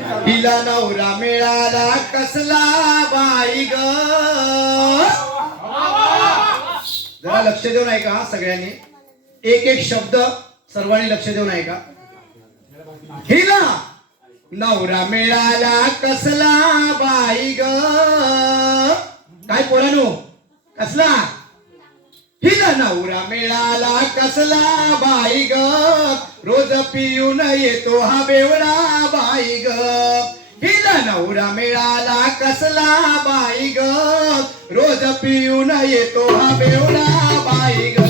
तिला नवरा मिळाला कसला बाई ग? जरा लक्ष देऊन ऐका हा सगळ्यांनी. एक एक शब्द सर्वांनी लक्ष देऊन ऐका. हिला नवरा मिळाला कसला बाई ग? काय पोरानो कसला? हिला नवरा मिळाला कसला बाई ग? रोज पिऊन येतो हा बेवडा बाई ग. हिला नवरा मिळाला कसला बाई ग? रोज पिऊन येतो हा बेवडा बाई ग.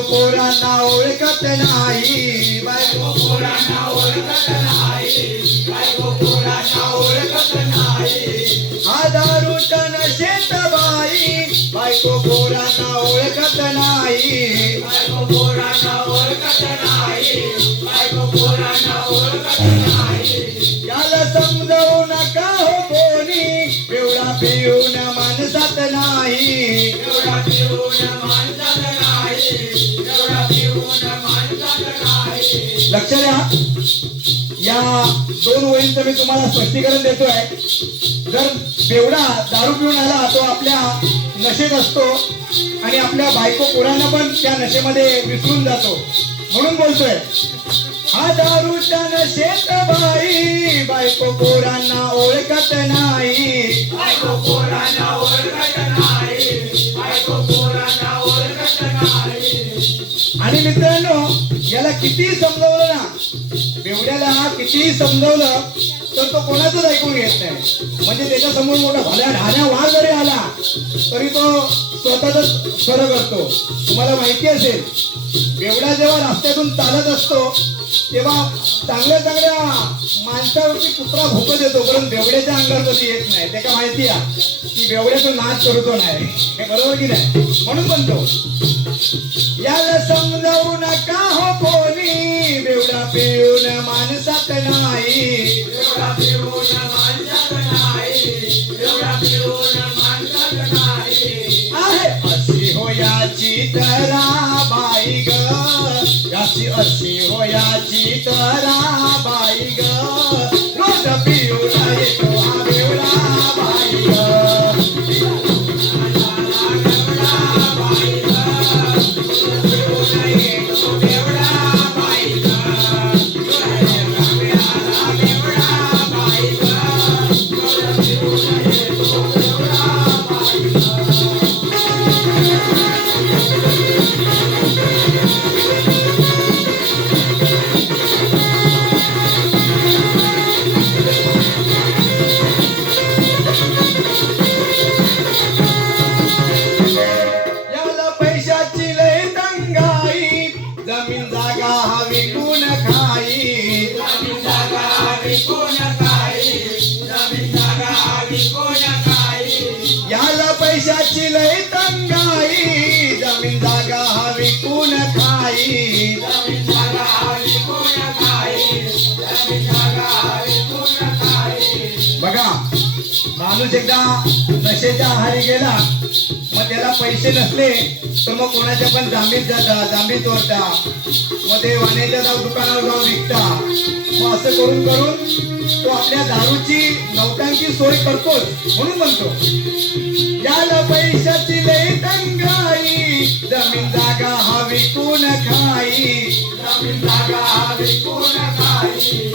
पोरांना ओळखत नाही. बायको पोरांना ओळखत नाही. बायको पोरांना ओळखत नाही. हजारूच्या नशेत बाई बायको पोरांना ओळखत नाही. बायको पोरांना ओळखत नाही. बायको पोरांना ओळखत नाही. याला समजावू नका हो कोणी. पिवळा पिऊन माणसात नाही. पिवळा पिऊन लक्ष द्या या दोन ओळींचं मी तुम्हाला स्पष्टीकरण देतोय. जर बेवडा दारू पिऊन आला तो आपल्या नशेत असतो आणि आपल्या बायको पोरांना पण त्या नशेमध्ये विसरून जातो. म्हणून बोलतोय. हा दारूच्या नशेत बाई बायको पोरांना ओळखत नाही. बायको पोरांना ओळखत नाही. आणि मित्रांनो याला किती समजवलं ना बेवड्याला कितीही समजवलं तर तो कोणाचंच ऐकून घेत नाही. म्हणजे त्याच्यासमोर मोठा भल्या ढाण्या वाघ जरी आला तरी तो स्वतःच खरं करतो. तुम्हाला माहिती असेल बेवडा जेव्हा रस्त्यातून चालत असतो तेव्हा चांगल्या चांगल्या माणसावरती कुत्रा भोकत येतो पण बेवड्याच्या अंगावर कधी येत नाही. त्याला माहिती आहे? की बेवड्याचा नाच करतो नाही. हे बरोबर की नाही? म्हणून म्हणतो याला समजावू नका. याची अशी हो याची तरा बाई ग. माणूस एकदा नशेच्या आहारी गेला मग त्याला पैसे नसले तर मग कोणाच्या पण जांभीत जाता जांभीत चोरता मग ते वाण्याच्या जाऊ दुकानावर जाऊन विकता. मग असं करून करून तो आपल्या दारूची नौकांची सोय करतोच म्हणून म्हणतो. याला पैशाची लय तंगाई जमीन जागा हा विकून खाई. जमीन जागा हा विकून खाई.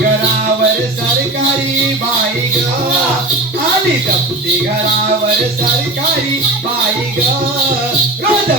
घरावर सरकारी बाई ग. आली दपती घरावर सरकारी बाई ग. रोज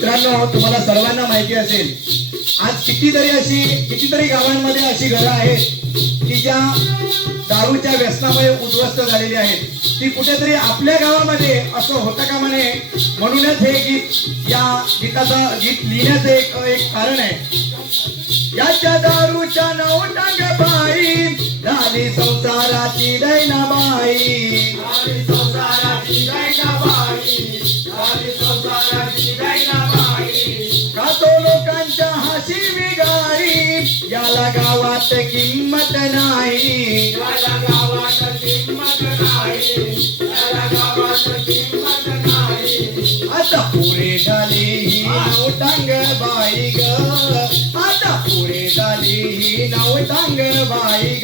मित्रांनो तुम्हाला सर्वांना माहिती असेल आज कितीतरी अशी कितीतरी गावांमध्ये अशी घरं आहेत की ज्या दारूच्या व्यसनामुळे उद्ध्वस्त झालेली आहेत. ती कुठेतरी आपल्या गावामध्ये असं होतं का म्हणे? म्हणूनच हे गीत या गीताचं गीत लिहिण्याचं एक एक कारण आहे. याच्या दारूच्या नऊ टांग बाई झाली संसाराची झाली संसाराची दैनाबाई याला गावात किंमत नाही. आता पुरे झाली ही नवटांग बाई ग. आता पुरे झाली ही नवटांग बाई